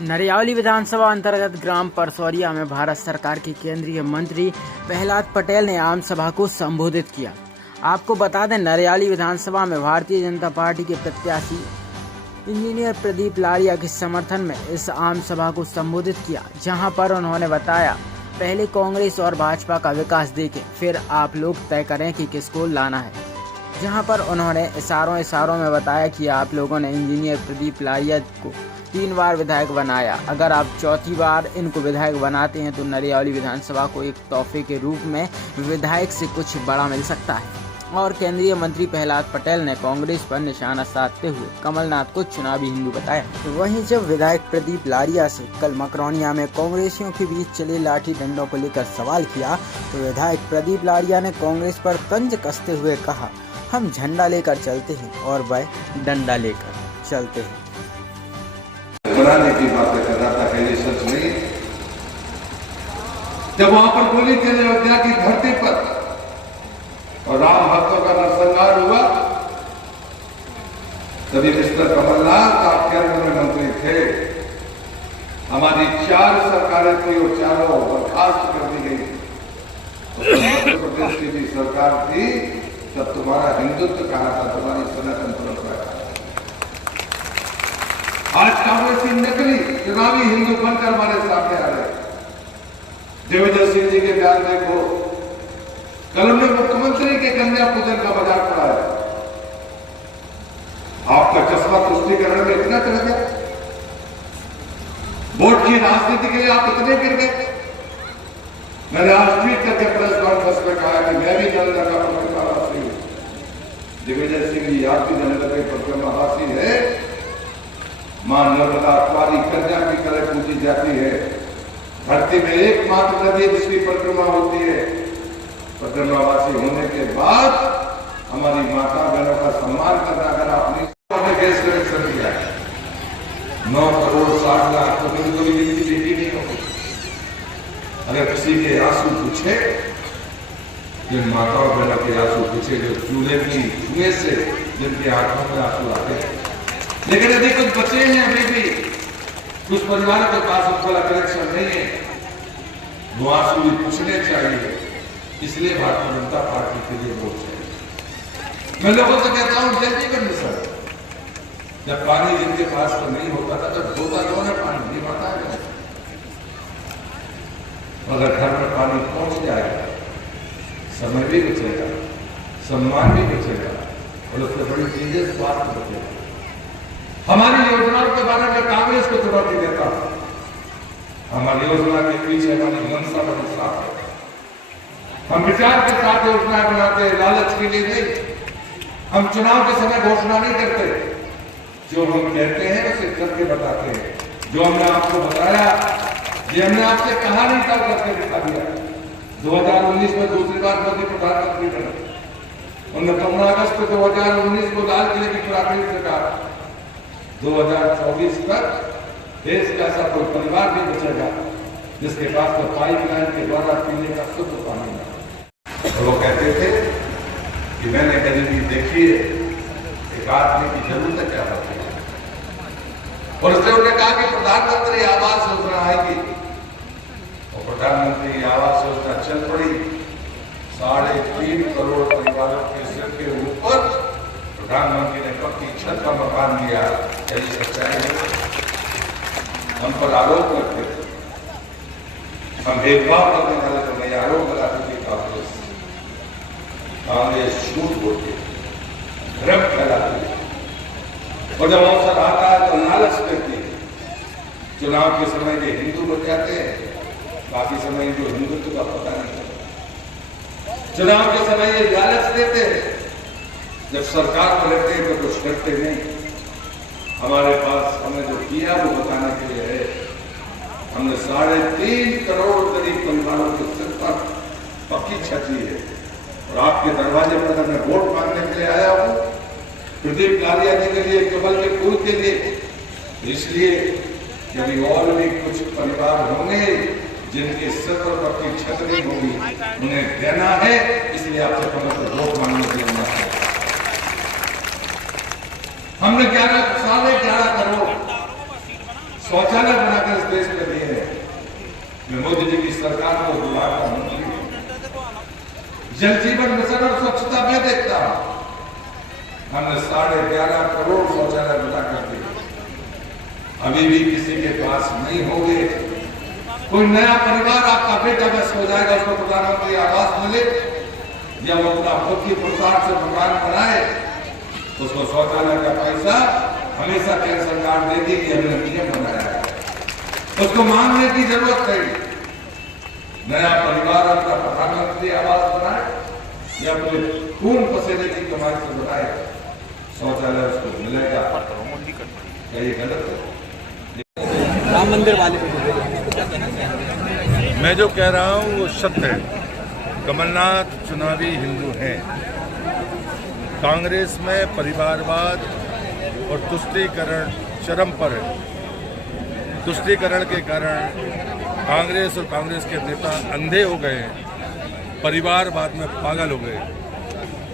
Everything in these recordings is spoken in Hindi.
नरियावली विधानसभा अंतर्गत ग्राम परसौरिया में भारत सरकार के केंद्रीय मंत्री प्रहलाद पटेल ने आम सभा को संबोधित किया। आपको बता दें, नरियावली विधानसभा में भारतीय जनता पार्टी के प्रत्याशी इंजीनियर प्रदीप लारिया के समर्थन में इस आम सभा को संबोधित किया, जहां पर उन्होंने बताया, पहले कांग्रेस और भाजपा का विकास देखें, फिर आप लोग तय करें कि किसको लाना है। जहां पर उन्होंने इशारों में बताया कि आप लोगों ने इंजीनियर प्रदीप लारिया को 3 बार विधायक बनाया। अगर आप चौथी बार इनको विधायक बनाते हैं तो नरियावली विधानसभा को एक तोहफे के रूप में विधायक से कुछ बड़ा मिल सकता है। और केंद्रीय मंत्री प्रहलाद पटेल ने कांग्रेस पर निशाना साधते हुए कमलनाथ को चुनावी हिंदू बताया। वहीं जब विधायक प्रदीप लारिया से कल मकरोनिया में कांग्रेसियों के बीच चले लाठी डंडों को लेकर सवाल किया तो विधायक प्रदीप लारिया ने कांग्रेस पर तंज कसते हुए कहा, हम झंडा लेकर चलते हैं और वह डंडा लेकर चलते हैं। बनाने की बातें कर रहा था, ये सच नहीं। जब वहां पर गोली चली अयोध्या की धरती पर और राम भक्तों का नरसंहार हुआ, तभी मिस्टर कमलनाथ आप केंद्र में मंत्री थे। हमारी 4 सरकारें थी और चारों बर्खास्त कर दी गई। उत्तर प्रदेश की भी सरकार थी, तब तुम्हारा हिंदुत्व कहा था, तुम्हारी सनातन परंपरा। आज कांग्रेसी नकली चुनावी हिंदू बनकर हमारे सामने आ रहे। देवेंद्र सिंह जी के बयान देखो, कल उन्होंने मुख्यमंत्री के कन्या पूजन का मजाक उड़ाया। आपका चश्मा तुष्टिकरण में इतना चल गया, वोट की राजनीति के लिए आप इतने गिर गए। मैंने आज ट्वीट करके प्रेस कॉन्फ्रेंस में कहा कि मैं भी जलंधर का परिक्रमावासी हूं। दिग्विजय सिंह जी आप भी जलंधर के परिक्रमावासी है। मां नर्मदा कुंवारी कन्या की तरह पूजी जाती है। धरती में एकमात्र नदी जिसकी परिक्रमा होती है। परिक्रमावासी होने के बाद हमारी माता बहनों का सम्मान करना, अगर आपने गैस कनेक्शन दिया 9 करोड़ 60 लाख तो बिल्कुल गिनती देखी नहीं होगी। अगर किसी के आंसू पूछे, जिन माताओं बहनों के आंसू पूछे जो चूल्हे की धुएं से जिनके आंखों में आंसू आते हैं, लेकिन यदि कुछ बचे हैं अभी भी, कुछ परिवारों के पास उनका कनेक्शन नहीं है, वो आंसू भी पूछने चाहिए। इसलिए भारतीय जनता पार्टी के लिए वोट चाहिए। मैं लोगों से कहता हूं, जल्दी करने सर, जब पानी जिनके पास तो नहीं होता था, जब धोता तो है पानी नहीं आता है, अगर घर में पानी पहुंच जाएगा, समय भी बचेगा, सम्मान भी बचेगा और उससे बड़ी चीजें स्वास्थ्य बचेगा। हमारी योजनाओं के बारे में कांग्रेस को चुनौती देता हूं। हमारी योजना के पीछे हमारी मंशा बड़ी साफ है। हम विचार के साथ योजनाएं बनाते हैं, लालच के लिए नहीं। हम चुनाव के समय घोषणा नहीं करते, जो हम कहते हैं उसे करके बताते हैं। जो हमने आपको बताया, ये हमने आपसे कहा नहीं था, करके दिखा दिया। 2019 में दूसरी बार मोदी प्रधानमंत्री बने। उन्होंने 15 अगस्त 2019 को लाल किले की प्राथमिक से कहा 2024 तक देश का ऐसा कोई परिवार नहीं बचेगा जिसके पास तो पाइपलाइन के द्वारा पीने का शुद्ध पानी है। और वो कहते थे कि मैंने कभी भी देखी है एक आदमी की जरूरत क्या होती है। और उसने उन्होंने कहा कि प्रधानमंत्री आवास योजना आएगी, और प्रधानमंत्री आवास योजना चल पड़ी। 3.5 करोड़ परिवारों के सिर के ऊपर प्रधानमंत्री ने पक्की छत का मकान दिया। यही सच्चाई है। हम पर आरोप लगते थे, हम भेदभाव करने वाले तो नहीं, आरोप लगाते थे कांग्रेस। कांग्रेस झूठ बोलती है, भ्रम फैलाती है, और जब अवसर आता है तो लालच करती है। चुनाव के समय के हिंदू बन जाते हैं, बाकी समय जो हिंदुत्व का पता नहीं चलता। चुनाव के समय ये लालच देते हैं, जब सरकार में रहते हैं तो कुछ करते नहीं। हमारे पास हमने जो किया वो बताने के लिए है। हमने 3.5 करोड़ गरीब परिवारों की सिर पर पक्की छत दी है। और आपके दरवाजे पर मैं वोट मांगने के लिए आया हूं, प्रदीप लारिया जी के लिए, कमल के फूल के लिए, इसलिए यदि और भी कुछ परिवार होंगे जिनके सिर पर पक्की छत नहीं होगी, उन्हें देना है। इसलिए आपसे कमल पर वोट मांगने के लिए आया। हमने 11 करोड़ शौचालय बनाए। मैं मोदी जी की सरकार को विभाग का मंत्री हूं। जल जीवन मिशन और स्वच्छता में देखता हूं, हमने 11.5 करोड़ शौचालय बना कर दिए। अभी भी किसी के पास नहीं होंगे। कोई नया परिवार आपका बेटा बस हो जाएगा, उसको प्रधानमंत्री आवास मिले या वो अपना खुद की पुरुषार्थ से मकान बनाए, उसको शौचालय का पैसा हमेशा केंद्र सरकार देगी कि हमने नियम बनाया है। उसको मांगने की जरूरत नहीं। नया परिवार अपना प्रधानमंत्री आवास बनाए या अपने खून पसीने की कमाई से बनाए, शौचालय उसको मिलेगा। क्या ये गलत है? राम मंदिर वाले मैं जो कह रहा हूँ वो सत्य है। कमलनाथ चुनावी हिंदू हैं। कांग्रेस में परिवारवाद और तुष्टीकरण चरम पर है। तुष्टीकरण के कारण कांग्रेस और कांग्रेस के नेता अंधे हो गए हैं, परिवारवाद में पागल हो गए।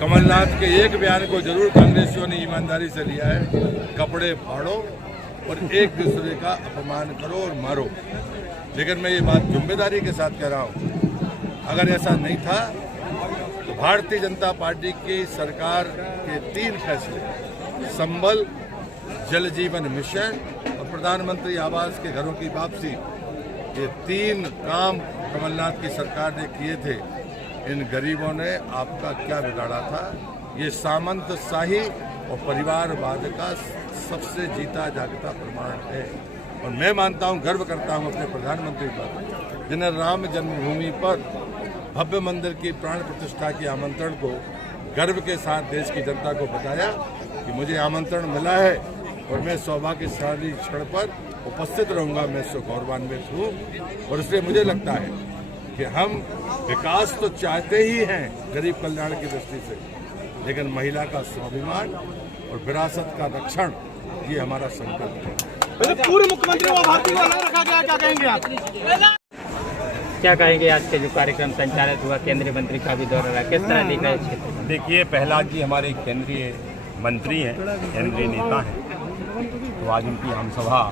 कमलनाथ के एक बयान को जरूर कांग्रेसियों ने ईमानदारी से लिया है, कपड़े फाड़ो और एक दूसरे का अपमान करो और मारो। लेकिन मैं ये बात जिम्मेदारी के साथ कह रहा हूँ, अगर ऐसा नहीं था तो भारतीय जनता पार्टी की सरकार के 3 फैसले, संबल, जल जीवन मिशन और प्रधानमंत्री आवास के घरों की वापसी, ये 3 काम कमलनाथ की सरकार ने किए थे। इन गरीबों ने आपका क्या बिगाड़ा था? ये सामंतशाही और परिवारवाद का सबसे जीता जागता प्रमाण है। और मैं मानता हूं, गर्व करता हूं अपने प्रधानमंत्री पर, जिन्हें राम जन्मभूमि पर भव्य मंदिर की प्राण प्रतिष्ठा के आमंत्रण को गर्व के साथ देश की जनता को बताया कि मुझे आमंत्रण मिला है और मैं सौभाग्यशाली क्षण पर उपस्थित रहूंगा। मैं इससे गौरवान्वित हूँ और इसलिए मुझे लगता है कि हम विकास तो चाहते ही हैं गरीब कल्याण की दृष्टि से, लेकिन महिला का स्वाभिमान और विरासत का रक्षण ये हमारा संकल्प है। पूर्व मुख्यमंत्री को भारतीय को अलग रखा गया, क्या कहेंगे आप? क्या कहेंगे आज के जो कार्यक्रम संचालित हुआ, केंद्रीय मंत्री का भी दौरा रहा, किस तरह देखा है क्षेत्र? देखिए, प्रहलाद जी हमारे केंद्रीय मंत्री हैं, केंद्रीय नेता हैं, तो आज उनकी आमसभा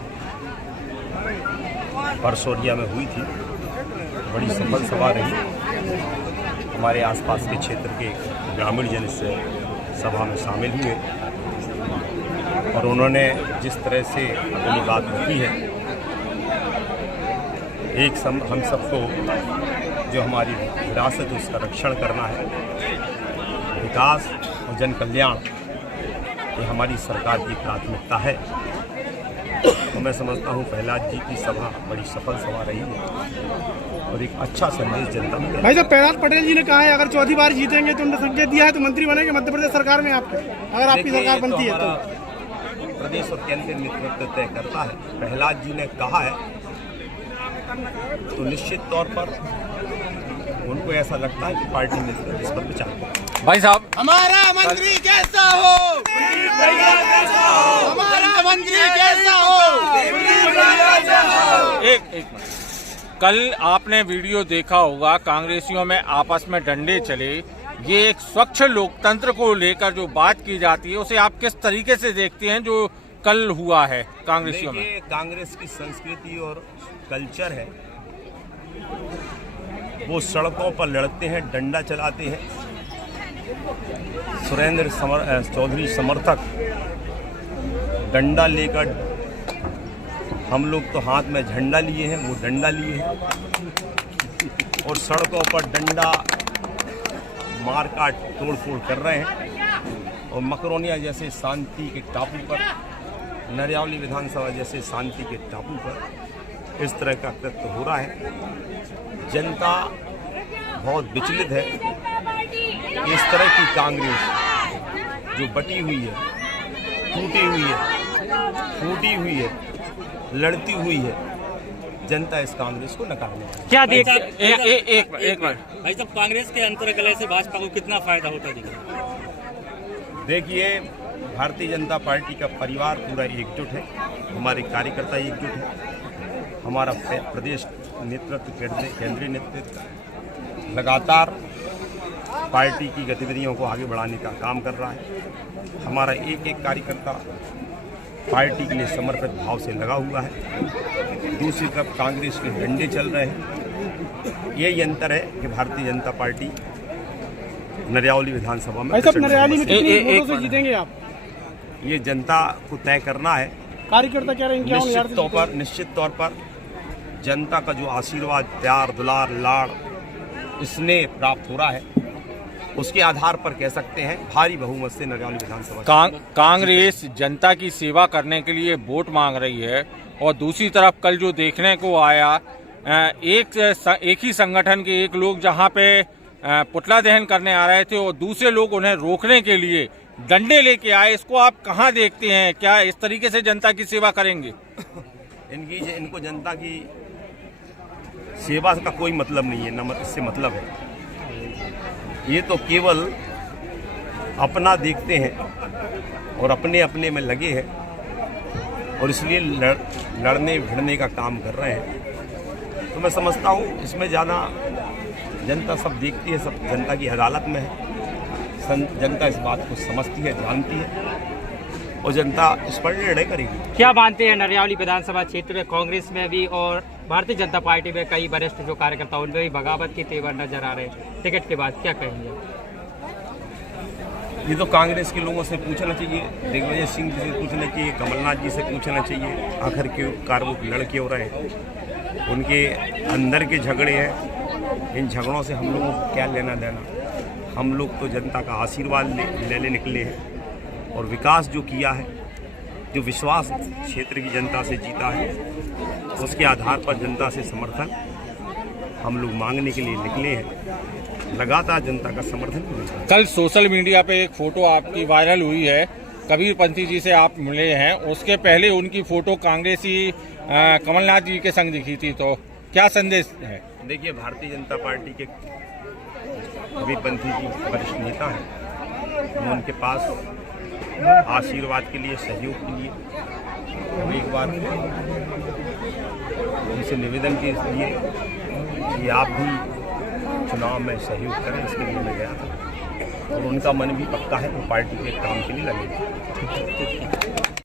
परसोरिया में हुई थी, बड़ी सफल सभा रही। हमारे आसपास के क्षेत्र के ग्रामीण जन इस सभा में शामिल हुए और उन्होंने जिस तरह से अपनी बात रखी है, हम सबको जो हमारी विरासत है उसका रक्षण करना है, विकास और जन कल्याण ये हमारी सरकार की प्राथमिकता है। तो मैं समझता हूँ प्रहलाद जी की सभा बड़ी सफल सभा रही है और एक अच्छा संदेश जनता में। भाई साहब, प्रहलाद पटेल जी ने कहा है अगर चौथी बार जीतेंगे तो उन्होंने संकेत दिया है तो मंत्री बनेंगे मध्य प्रदेश सरकार में आपके, अगर आपकी सरकार बनती है तो। प्रदेश और केंद्रीय नेतृत्व तय करता है। प्रहलाद जी ने कहा है तो निश्चित तौर पर उनको ऐसा लगता है कि पार्टी नेतृत्व इस पर विचार करे। भाई साहब, हमारा मंत्री कैसा हो, हमारा मंत्री कैसा हो। एक मिनट, कल आपने वीडियो देखा होगा, कांग्रेसियों में आपस में डंडे चले। ये एक स्वच्छ लोकतंत्र को लेकर जो बात की जाती है उसे आप किस तरीके से देखते हैं जो कल हुआ है कांग्रेसियों में? कांग्रेस की संस्कृति और कल्चर है, वो सड़कों पर लड़ते हैं, डंडा चलाते हैं। सुरेंद्र चौधरी समर्थक डंडा लेकर, हम लोग तो हाथ में झंडा लिए हैं, वो डंडा लिए हैं और सड़कों पर डंडा मार काट तोड़ फोड़ कर रहे हैं। और मकरोनिया जैसे शांति के टापू पर, नरियावली विधानसभा जैसे शांति के टापू पर इस तरह का कृत्य हो रहा है। जनता बहुत विचलित है। इस तरह की कांग्रेस जो बटी हुई है, टूटी हुई है, फूटी हुई है, लड़ती हुई है, जनता इस कांग्रेस को नकारने वाली। क्या देख एक मिनट भाई साहब, कांग्रेस के अंतर्गत से भाजपा को कितना फायदा होता दिख रहा है? देखिए, भारतीय जनता पार्टी का परिवार पूरा एकजुट है, हमारे कार्यकर्ता एकजुट है, हमारा प्रदेश नेतृत्व, केंद्रीय नेतृत्व लगातार पार्टी की गतिविधियों को आगे बढ़ाने का काम कर रहा है। हमारा एक एक कार्यकर्ता पार्टी के लिए समर्पित भाव से लगा हुआ है। दूसरी तरफ कांग्रेस के डंडे चल रहे हैं। यही अंतर है कि भारतीय जनता पार्टी नरयावली विधानसभा में भाई साहब, नरयाली में कितने वोटों से जीतेंगे आप? ये जनता को तय करना है। कार्यकर्ता क्या रहेंगे? निश्चित तौर पर जनता का जो आशीर्वाद, प्यार, दुलार, लाड़ स्नेह प्राप्त हो रहा है, उसके आधार पर कह सकते हैं भारी बहुमत से नरयावली विधानसभा कांग्रेस जनता की सेवा करने के लिए वोट मांग रही है, और दूसरी तरफ कल जो देखने को आया, एक ही संगठन के एक लोग जहां पे पुतला दहन करने आ रहे थे और दूसरे लोग उन्हें रोकने के लिए डंडे लेके आए। इसको आप कहां देखते हैं? क्या इस तरीके से जनता की सेवा करेंगे? इनको जनता की सेवा का कोई मतलब नहीं है, न इससे मतलब है। ये तो केवल अपना देखते हैं और अपने अपने में लगे हैं, और इसलिए लड़ने भिड़ने का काम कर रहे हैं। तो मैं समझता हूँ इसमें ज़्यादा जनता सब देखती है, सब जनता की अदालत में है। जनता इस बात को समझती है, जानती है, और जनता इस पर निर्णय करेगी। क्या मानते हैं, नरयावली विधानसभा क्षेत्र में कांग्रेस में भी और भारतीय जनता पार्टी में कई वरिष्ठ जो कार्यकर्ता उनमें भी बगावत के तेवर नजर आ रहे हैं, टिकट के बाद क्या कहेंगे? ये तो कांग्रेस के लोगों से पूछना चाहिए, दिग्विजय सिंह जी से पूछना चाहिए, कमलनाथ जी से पूछना चाहिए, आखिर क्यों वो लड़के हो रहे हैं। उनके अंदर के झगड़े हैं, इन झगड़ों से हम लोगों को क्या लेना देना। हम लोग तो जनता का आशीर्वाद लेने निकले हैं, और विकास जो किया है, जो विश्वास क्षेत्र की जनता से जीता है, उसके आधार पर जनता से समर्थन हम लोग मांगने के लिए निकले हैं। लगातार जनता का समर्थन मिलता है। कल सोशल मीडिया पे एक फोटो आपकी वायरल हुई है, कबीर पंथी जी से आप मिले हैं। उसके पहले उनकी फोटो कांग्रेसी कमलनाथ जी के संग दिखी थी, तो क्या संदेश है? देखिए, भारतीय जनता पार्टी के कबीर पंथी जी वरिष्ठ नेता हैं। मैं उनके पास आशीर्वाद के लिए, सहयोग के लिए एक बार उनसे निवेदन के लिए कि आप भी चुनाव में सहयोग करें, इसके लिए मैं गया था, और उनका मन भी पक्का है, वो पार्टी के काम के लिए लगे।